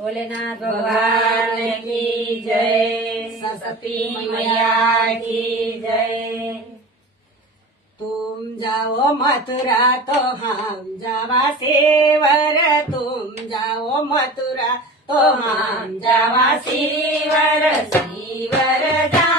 भोलेनाथ भगवान की जय, सरस्वती मैया की जय। तुम जाओ मथुरा तो हम जावा सेवर, तुम जाओ मथुरा तो हम जावा श्रीवर श्रीवर जा